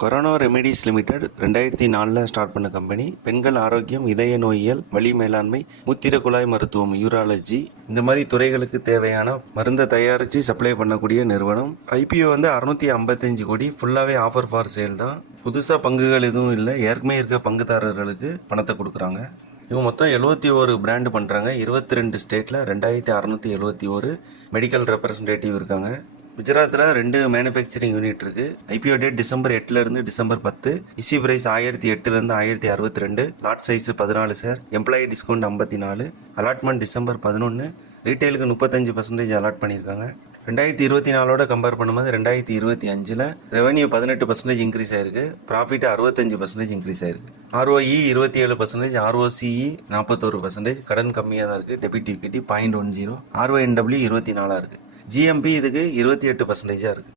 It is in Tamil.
கொரோனா ரெமிடிஸ் லிமிடெட் 2004 ஸ்டார்ட் பண்ண கம்பெனி. பெண்கள் ஆரோக்கியம், இதய நோயியல், வலி மேலாண்மை, மூத்திர குழாய் மருத்துவம், யூராலஜி இந்த மாதிரி துறைகளுக்கு தேவையான மருந்தை தயாரித்து சப்ளை பண்ணக்கூடிய நிறுவனம். ஐபிஓ வந்து 655 கோடி, ஃபுல்லாகவே ஆஃபர் ஃபார் சேல் தான். புதுசாக பங்குகள் எதுவும் இல்லை, ஏற்கனவே இருக்க பங்குதாரர்களுக்கு பணத்தை கொடுக்குறாங்க. இவங்க மொத்தம் 71 பிராண்டு பண்ணுறாங்க. 22 ஸ்டேட்டில் 2671 மெடிக்கல் ரெப்ரசன்டேட்டிவ் இருக்காங்க. குஜராத்தில் 2 மேனுஃபேக்சரிங் யூனிட் இருக்குது. IPO date December 8 December 10. Issue price 1008 1062. Lot size 14 sir. Employee discount 54. Allotment December 11. ரீட்டைலுக்கு 35% அலாட் பண்ணியிருக்காங்க. 2024 கம்பேர் பண்ணும்போது 2025 ரெவன்யூ 18% இன்க்ரீஸ் ஆயிருக்கு. ப்ராஃபிட் 65% இன்க்ரீஸ் ஆயிருக்கு. ROE 27%, ROCE 41%. கடன் கம்மியாக தான் இருக்குது. Debit equity 0.10. RONW 24 இருக்குது. GMP இதுக்கு 28% இருக்குது.